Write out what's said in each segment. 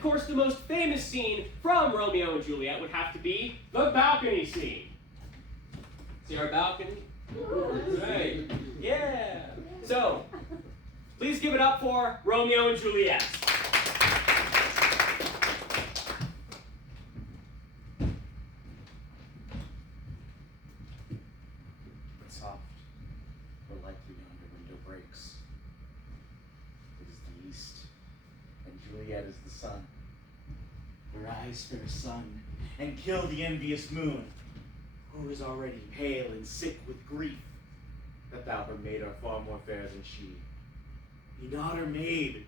of course, the most famous scene from Romeo and Juliet would have to be the balcony scene. See our balcony? Right. Yeah. So, please give it up for Romeo and Juliet. But soft, for likely yonder window breaks. It is the east, and Juliet is the sun. Arise, fair sun, and kill the envious moon, who is already pale and sick with grief, that thou her maid are far more fair than she. Be not her maid,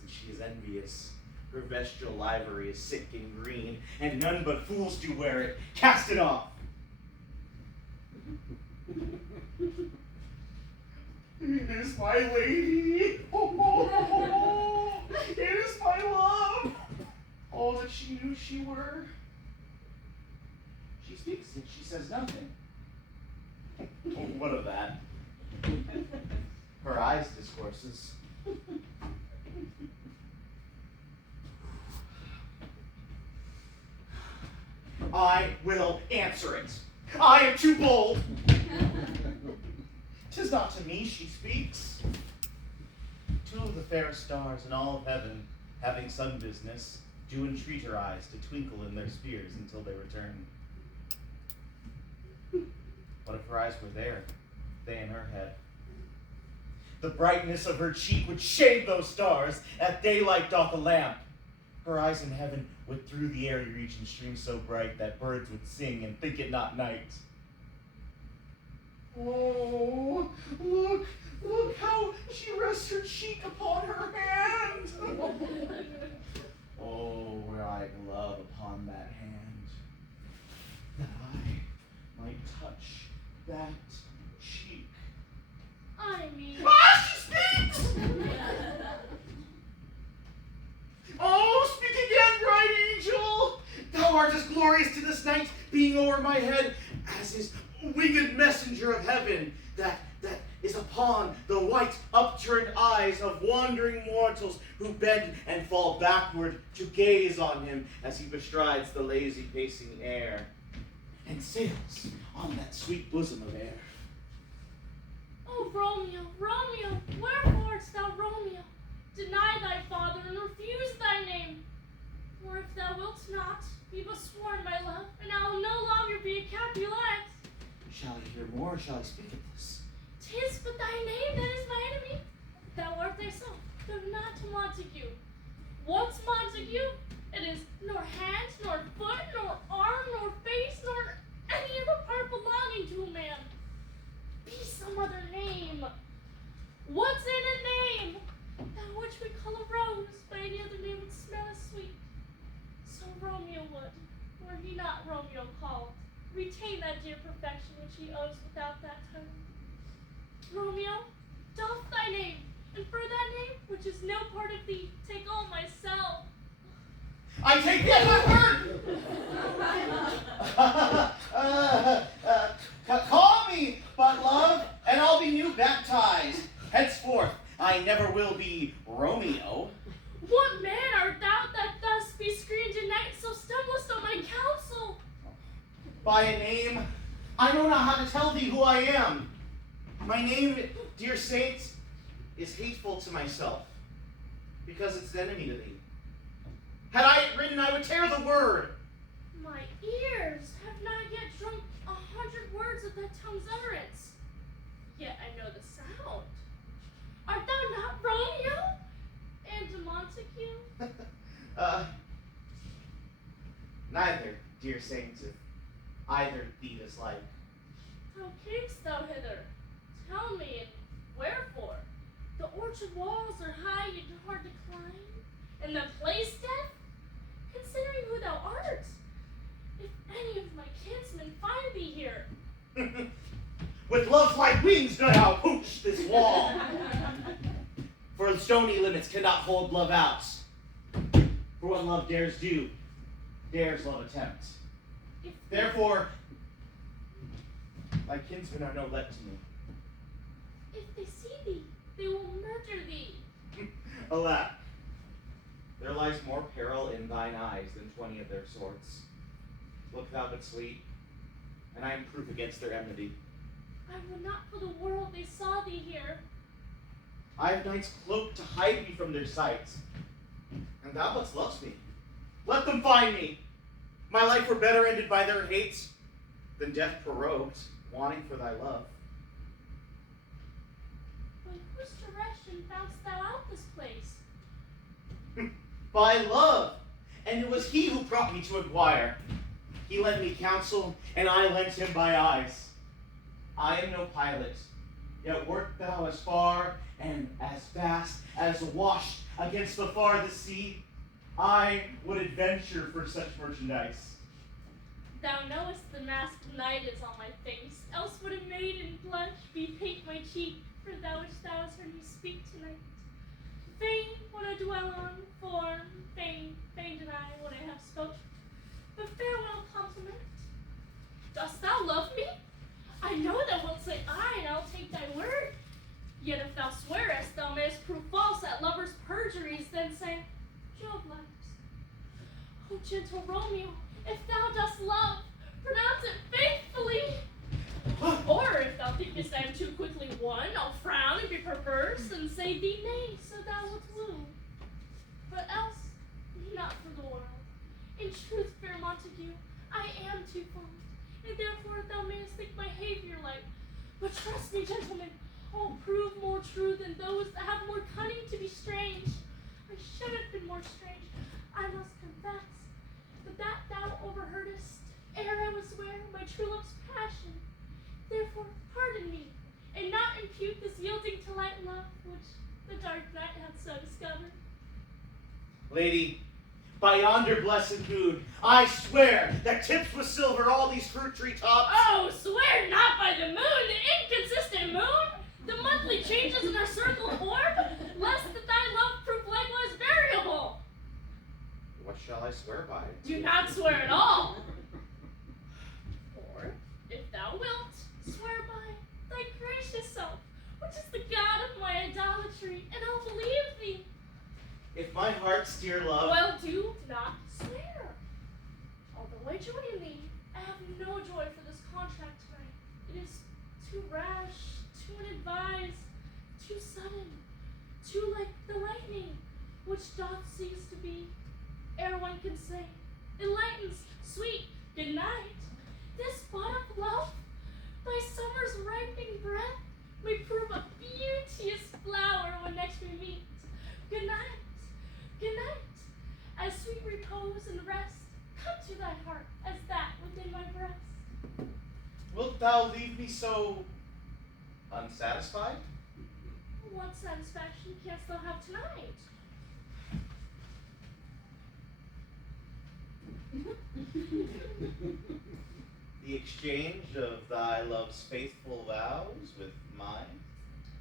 since she is envious. Her vestal livery is sick and green, and none but fools do wear it. Cast it off! It is my lady! Oh, it is my love! All that she knew she were. She speaks and she says nothing. Oh, what of that? Her eyes discourses. I will answer it. I am too bold. 'Tis not to me she speaks. Two of the fairest stars in all of heaven, having sun business, do entreat her eyes to twinkle in their spheres until they return. What if her eyes were there, they in her head? The brightness of her cheek would shade those stars, at daylight doth a lamp. Her eyes in heaven would through the airy region stream so bright that birds would sing and think it not night. Oh, look how she rests her cheek upon her hand. Oh, were I glove upon that hand, that I might touch that cheek. I mean... Ah, she speaks! Oh, speak again, bright angel! Thou art as glorious to this night, being o'er my head, as is winged messenger of heaven, that is upon the white upturned eyes of wandering mortals who bend and fall backward to gaze on him as he bestrides the lazy pacing air, and sails on that sweet bosom of air. Oh, Romeo, Romeo, wherefore art thou Romeo? Deny thy father and refuse thy name. Or if thou wilt not, be but sworn, my love, and I will no longer be a Capulet. Shall I hear more, or shall I speak of this? 'Tis but thy name that is my enemy. Thou art thyself, though not a Montague. What's Montague? It is nor hand, nor foot, nor arm, nor face, nor any other part belonging to a man. Be some other name. What's in a name? That which we call a rose, by any other name would smell as sweet. So Romeo would, were he not Romeo called, retain that dear perfection which he owes without that title. Romeo, doff thy name, and for that name, which is no part of thee, take all myself. I take that word! Call me, but love, and I'll be new baptized. Henceforth, I never will be Romeo. What man art thou that thus be screened in night, so stumblest on my counsel? By a name, I know not how to tell thee who I am. My name, dear saints, is hateful to myself, because it's an enemy to thee. Had I it written, I would tear the word. My ears have not yet drunk 100 words of that tongue's utterance. Yet I know the sound. Art thou not Romeo? And Montague? Neither, dear saints, if either be dislike. How camest thou hither? Tell me, and wherefore? The orchard walls are high and hard to climb, and the place death? Considering who thou art, if any of my kinsmen find thee here. With love like wings do thou pooch this wall. For stony limits cannot hold love out. For what love dares do, dares love attempt. Therefore, thy kinsmen are no let to me. If they see thee, they will murder thee. Alack, There lies more peril in thine eyes than 20 of their swords. Look thou but sleep, and I am proof against their enmity. I would not for the world they saw thee here. I have knights cloaked to hide me from their sight, and thou but lovest me. Let them find me. My life were better ended by their hate than death prorogued, wanting for thy love. By whose direction foundst thou out this place? By love, and it was he who brought me to inquire. He lent me counsel, and I lent him my eyes. I am no pilot, yet wert thou as far and as fast as washed against the farthest sea, I would adventure for such merchandise. Thou knowest the masked night is on my face, else would a maiden blush bepaint my cheek, for thou hast heard me speak tonight. Fain would I dwell on form, fain deny what I have spoke. But farewell compliment. Dost thou love me? I know thou wilt say aye, and I'll take thy word. Yet if thou swearest, thou mayest prove false at lovers' perjuries, then say, Job lies. O gentle Romeo, if thou dost love, pronounce it faithfully. Or if thou thinkest I am too quickly won, I'll frown and be perverse, and say thee nay, so thou wilt woo. But else, not for the world. In truth, fair Montague, I am too fond, and therefore thou mayest think my behavior light. But trust me, gentlemen, I'll prove more true than those that have more cunning to be strange. I should have been more strange, I must confess, but that thou overheardest, ere I was aware of my true love's passion. Therefore, pardon me, and not impute this yielding to light love, which the dark night hath so discovered. Lady, by yonder blessed moon, I swear that tips with silver all these fruit tree tops. Oh, swear not by the moon, the inconsistent moon, the monthly changes in our circled orb, lest that thy love prove likewise variable. What shall I swear by? Do not swear at all. Or, if thou wilt, swear by thy gracious self, which is the God of my idolatry, and I'll believe thee. If my heart's dear love... Well, do not swear. Although I join thee, I have no joy for this contract tonight. It is too rash, too unadvised, too sudden, too like the lightning, which doth cease to be, ere one can say, it lightens, sweet, good night. This bud of love, by summer's ripening breath, may prove a beauteous flower when next we meet. Good night. Good night, as sweet repose and rest come to thy heart as that within my breast. Wilt thou leave me so unsatisfied? What satisfaction canst thou have tonight? The exchange of thy love's faithful vows with mine?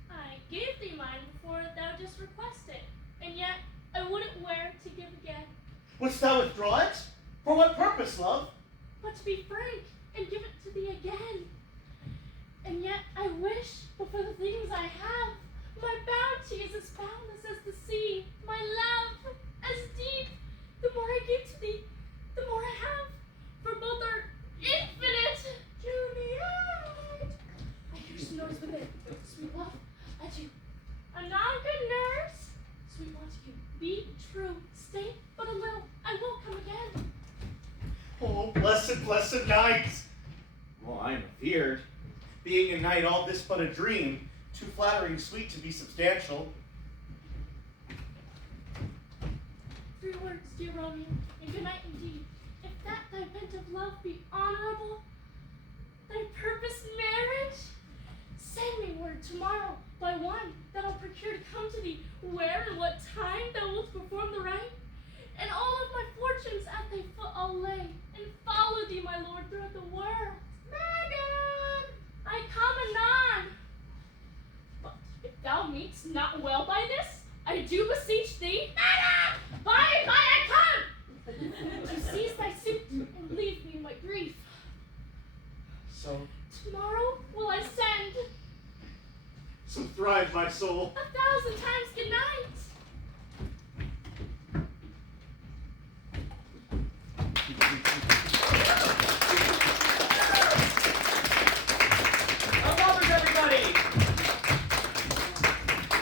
I gave thee mine before thou didst request it, and yet I wouldn't wear to give again. Wouldst thou withdraw it? For what purpose, love? But to be frank and give it to thee again. And yet I wish, but for the things I have, my bounty is as boundless as the sea, my love as deep. The more I give to thee, the more I have, for both are infinite. Juliet! I hear snows within. Sweet love, adieu. Anon, good nurse. Sweet Montague, be true. Stay but a little. I will come again. Oh, blessed, blessed night! Well, I am afeard. Being a night, all this but a dream, too flattering sweet to be substantial. 3 words, dear Romeo, and good night indeed. If that thy bent of love be honorable, thy purpose marriage, send me word tomorrow by one that I'll procure to come to thee, where and what time thou wilt perform the rite, and all of my fortunes at thy foot I'll lay, and follow thee, my lord, throughout the world. Madam, I come anon. But if thou mean'st not well by this, I do beseech thee, Madam, by I come, to cease thy suit and leave me in my grief. So Tomorrow will I send. thrive my soul.